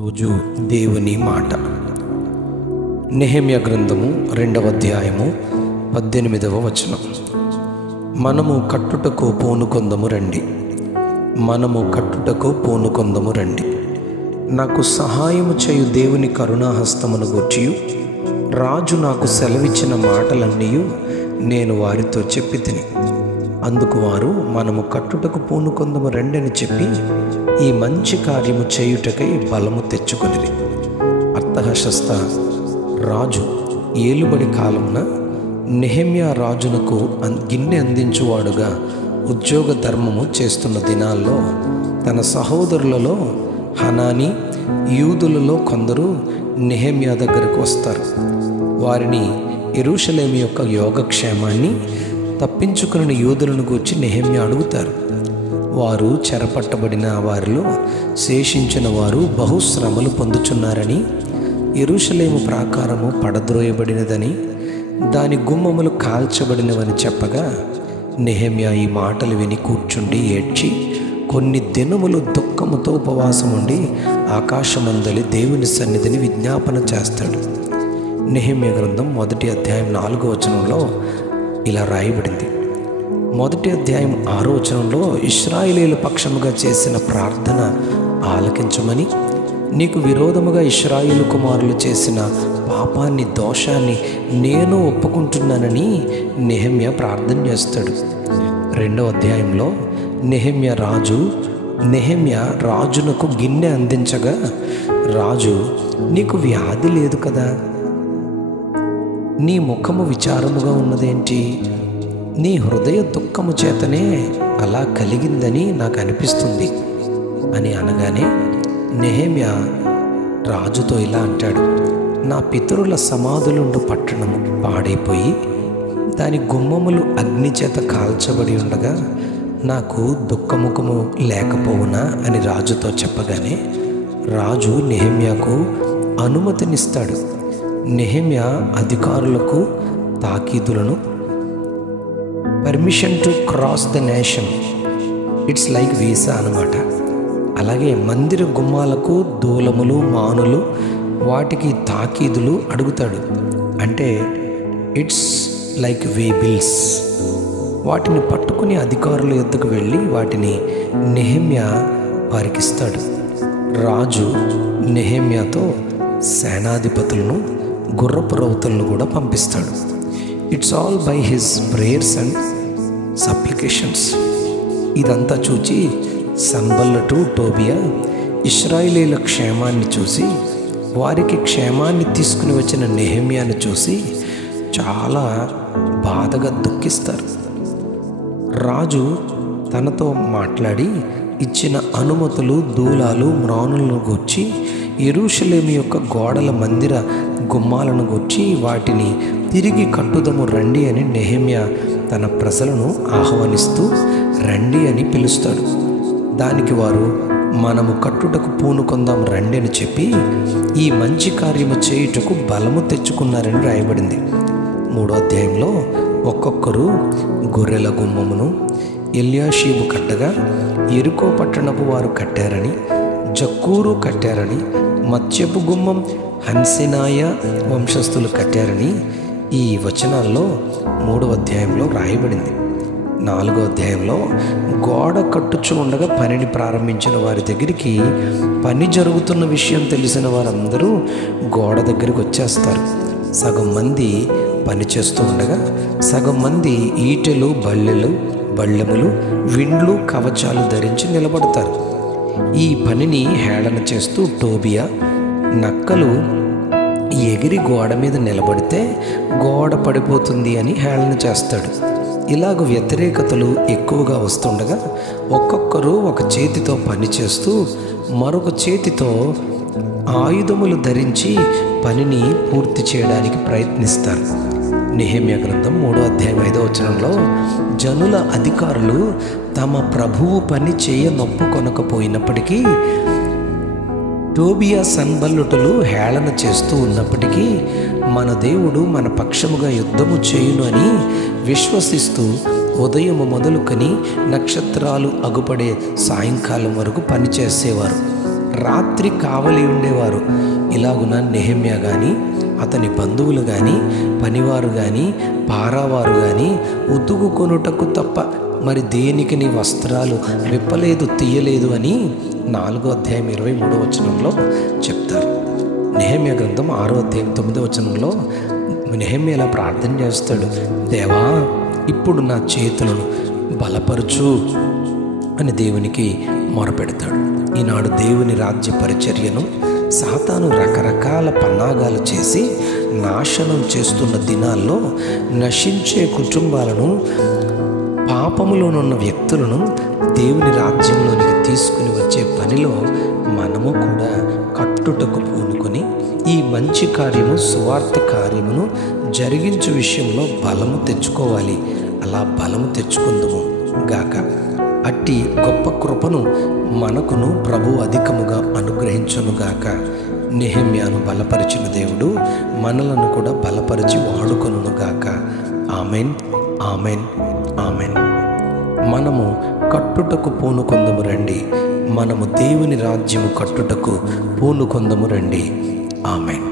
రోజు దేవుని మాట. నెహెమ్యా గ్రంథము 2వ అధ్యాయము 18వ వచనం. మనము కట్టుటకు పూనుకొందము రండి, మనము కట్టుటకు పూనుకొందము రండి. నాకు సహాయము చేయు దేవుని కరుణాహస్తమును గూర్చియు రాజు నాకు సెలవిచ్చిన మాటలన్నీ నేను వారితో చెప్పి తిని. అందుకు వారు, మనము కట్టుటకు పూనుకొందము రండి అని చెప్పి ఈ మంచి కార్యము చేయుటకై బలము తెచ్చుకొనిరి. అర్తహషస్త రాజు ఏలుబడి కాలమున నెహెమ్యా రాజునకు గిన్నె అందించువాడుగా ఉద్యోగ ధర్మము చేస్తున్న దినాల్లో తన సహోదరులలో హనానీ, యూదులలో కొందరు నెహెమ్యా దగ్గరకు వస్తారు. వారిని యెరూషలేము యొక్క యోగక్షేమాన్ని, తప్పించుకుని యూదులను గూర్చి నెహెమ్యా అడుగుతారు. వారు చెరపట్టబడిన వారిలో శేషించిన వారు బహుశ్రమలు పొందుచున్నారని, యెరూషలేము ప్రాకారము పడద్రోయబడినదని, దాని గుమ్మములు కాల్చబడినవని చెప్పగా నెహెమ్యా ఈ మాటలు విని కూర్చుండి ఏడ్చి కొన్ని దినములు దుఃఖముతో ఉపవాసం ఉండి ఆకాశమందలి దేవుని సన్నిధిని విజ్ఞాపన చేస్తాడు. నెహెమ్యా గ్రంథం 1వ అధ్యాయం 4వ వచనంలో ఇలా రాయబడింది. 1వ అధ్యాయం 6వ వచనంలో, ఇశ్రాయేలీయుల పక్షముగా చేసిన ప్రార్థన ఆలకించమని, నీకు విరోధముగా ఇశ్రాయేలు కుమారులు చేసిన పాపాన్ని, దోషాన్ని నేను ఒప్పుకుంటున్నానని నెహెమ్యా ప్రార్థన చేస్తాడు. 2వ అధ్యాయంలో నెహెమ్యా రాజునకు గిన్నె అందించగా రాజు, నీకు వ్యాధి లేదు కదా, నీ ముఖము విచారముగా ఉన్నదేంటి, నీ హృదయ దుఃఖము చేతనే అలా కలిగిందని నాకు అనిపిస్తుంది అని అనగానే నెహెమ్యా రాజుతో ఇలా అంటాడు, నా పితరుల సమాధులుండు పట్టణము పాడైపోయి దాని గుమ్మములు అగ్ని చేత కాల్చబడి ఉండగా నాకు దుఃఖముఖము లేకపోవునా అని రాజుతో చెప్పగానే రాజు నెహెమ్యాకు అనుమతినిస్తాడు. నెహెమ్యా అధికారులకు తాకీదులను, permission to cross the nation, it's like visa అన్నమాట. అలాగే మందిర గుమ్మాలకు దూలములు, మానులు, వాటికి తాకీదులు అడుగుతాడు. అంటే ఇట్స్ లైక్ వే బిల్స్. వాటిని పట్టుకుని అధికారుల యొద్దకు వెళ్ళి వాటిని నెహెమ్యా వారికి ఇస్తాడు. రాజు నెహెమ్యాతో సేనాధిపతులను, గుర్రపు రౌతులను కూడా పంపిస్తాడు. It's all by his prayers and supplications. ఇదంతా చూచి సంబల్లటు, టోబియా ఇశ్రాయేలీయుల క్షేమాన్ని చూసి, వారికి క్షేమాన్ని తీసుకుని వచ్చిన నెహెమ్యాను చూసి చాలా బాధగా దుఃఖిస్తారు. రాజు తనతో మాట్లాడి ఇచ్చిన అనుమతులు, దూలాలు, మ్రానులను గూర్చి, యెరూషలేము యొక్క గోడల మందిర గుమ్మాలను గూర్చి వాటిని తిరిగి కట్టుదము రండి అని నెహెమ్యా తన ప్రజలను ఆహ్వానిస్తూ రండి అని పిలుస్తాడు. దానికి వారు, మనము కట్టుటకు పూనుకొందాం రండి అని చెప్పి ఈ మంచి కార్యము చేయుటకు బలము తెచ్చుకున్నారని రాయబడింది. 3వ అధ్యాయంలో ఒక్కొక్కరు గొర్రెల గుమ్మమును ఎల్యాషీబు కట్టగా, యెరికో పట్టణపు వారు కట్టారని, జక్కూరు కట్టారని, మత్స్యపు గుమ్మం హన్సెనాయ వంశస్థులు కట్టారని ఈ వచనాల్లో 3వ అధ్యాయంలో రాయబడింది. 4వ అధ్యాయంలో గోడ కట్టుచు ఉండగా పనిని ప్రారంభించిన వారి దగ్గరికి పని జరుగుతున్న విషయం తెలిసిన వారందరూ గోడ దగ్గరికి వచ్చేస్తారు. సగం మంది పని చేస్తూ ఉండగా సగం మంది ఈటెలు, బళ్ళెములు, విండ్లు, కవచాలు ధరించి నిలబడతారు. ఈ పనిని హేళన చేస్తూ టోబియా, నక్కలు ఎగిరి గోడ మీద నిలబడితే గోడ పడిపోతుంది అని హేళన చేస్తాడు. ఇలాగ వ్యతిరేకతలు ఎక్కువగా వస్తుండగా ఒక్కొక్కరు ఒక చేతితో పని చేస్తూ మరొక చేతితో ఆయుధములు ధరించి పనిని పూర్తి చేయడానికి ప్రయత్నిస్తారు. నెహెమ్యా గ్రంథం 3వ అధ్యాయం 5వ వచనంలో, జనుల అధికారులు తమ ప్రభువు పని చేయనొప్పుకొనకపోయినప్పటికీ, టోబియా, సన్బల్లుటులు హేళన చేస్తూ ఉన్నప్పటికీ మన దేవుడు మన పక్షముగా యుద్ధము చేయును అని విశ్వసిస్తూ ఉదయము మొదలుకొని నక్షత్రాలు అగుపడే సాయంకాలం వరకు పనిచేసేవారు. రాత్రి కావలి ఉండేవారు. ఇలాగున నెహెమ్యా కానీ, అతని బంధువులు కానీ, పనివారు కానీ, పారావారు కానీ ఉతుకు కొనుటకు తప్ప మరి దేనికి నీ వస్త్రాలు విప్పలేదు, తీయలేదు అని 4వ అధ్యాయం 23వ వచనంలో చెప్తారు. నెహెమ్యా గ్రంథం 6వ అధ్యాయం 9వ వచనంలో నెహెమ్యా ఇలా ప్రార్థన చేస్తాడు, దేవా ఇప్పుడు నా చేతులను బలపరచు అని దేవునికి మొరపెడతాడు. ఈనాడు దేవుని రాజ్య పరిచర్యను సాతాను రకరకాల పన్నాగాలు చేసి నాశనం చేస్తున్న దినాల్లో నశించే కుటుంబాలను, పాపములోనున్న వ్యక్తులను దేవుని రాజ్యంలోనికి తీసుకుని వచ్చే పనిలో మనము కూడా కట్టుటకు పూనుకొని ఈ మంచి కార్యము, సువార్త కార్యమును జరిగించే విషయంలో బలము తెచ్చుకోవాలి. అలా బలము తెచ్చుకుందుము గాక. అట్టి గొప్ప కృపను మనకును ప్రభు అధికముగా అనుగ్రహించునుగాక. నెహెమ్యాను బలపరిచిన దేవుడు మనలను కూడా బలపరిచి వాడుకొనుగాక. Amen, amen, amen. మనము కట్టుటకు పూనుకొందము రండి. మనము దేవుని రాజ్యము కట్టుటకు పూనుకొందము రండి. ఆమెన్.